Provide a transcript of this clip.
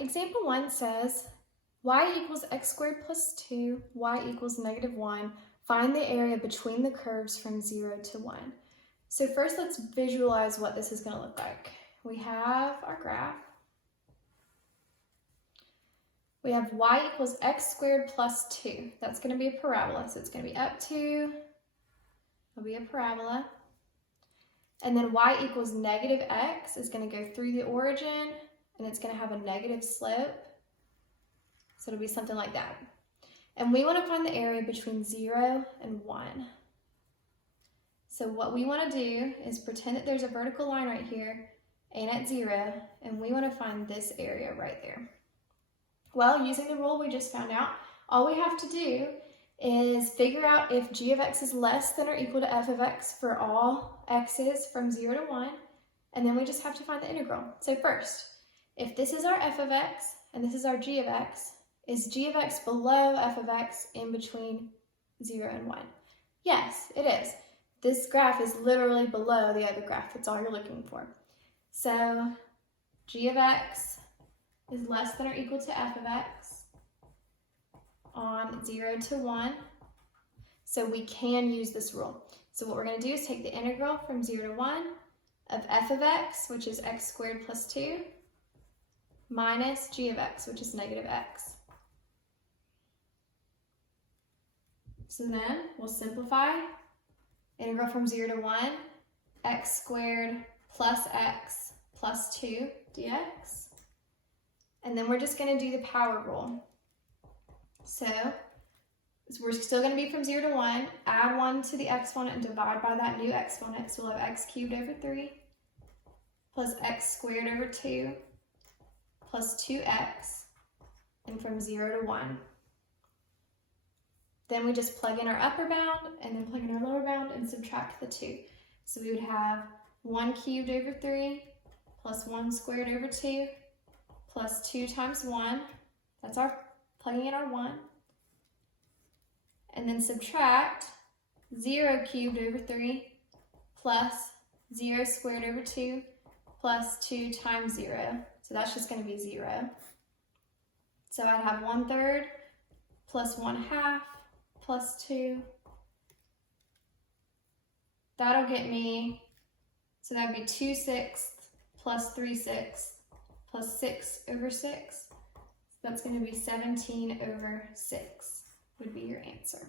example 1 says y equals x squared plus 2, y equals negative 1. Find the area between the curves from 0 to 1. So first let's visualize what this is going to look like. We have our graph. We have y equals x squared plus 2. That's going to be a parabola, so it's going to be up 2. It'll be a parabola. And then y equals negative x is going to go through the origin, and it's going to have a negative slope. So it'll be something like that. And we want to find the area between 0 and 1. So what we want to do is pretend that there's a vertical line right here and at 0, and we want to find this area right there. Well, using the rule we just found out, all we have to do is figure out if g of x is less than or equal to f of x for all x's from 0 to 1, and then we just have to find the integral. So first, if this is our f of x and this is our g of x, is g of x below f of x in between 0 and 1? Yes, it is. This graph is literally below the other graph. That's all you're looking for. So g of x is less than or equal to f of x on 0 to 1. So we can use this rule. So what we're going to do is take the integral from 0 to 1 of f of x, which is x squared plus 2, minus g of x, which is negative x. So then we'll simplify. Integral from 0 to 1, x squared plus x plus 2 dx. And then we're just going to do the power rule. So we're still going to be from 0 to 1, add 1 to the exponent and divide by that new exponent. So we'll have x cubed over 3 plus x squared over 2 plus 2x, and from 0 to 1. Then we just plug in our upper bound and then plug in our lower bound and subtract the 2. So we would have 1 cubed over 3 plus 1 squared over 2 plus 2 times 1. That's our plugging in our 1. And then subtract 0 cubed over 3 plus 0 squared over 2 plus 2 times 0. So that's just going to be 0. So I'd have 1/3 plus 1/2 plus 2. That'll get me, so that would be 2/6 plus 3/6 plus 6 over 6. So that's going to be 17 over 6 would be your answer.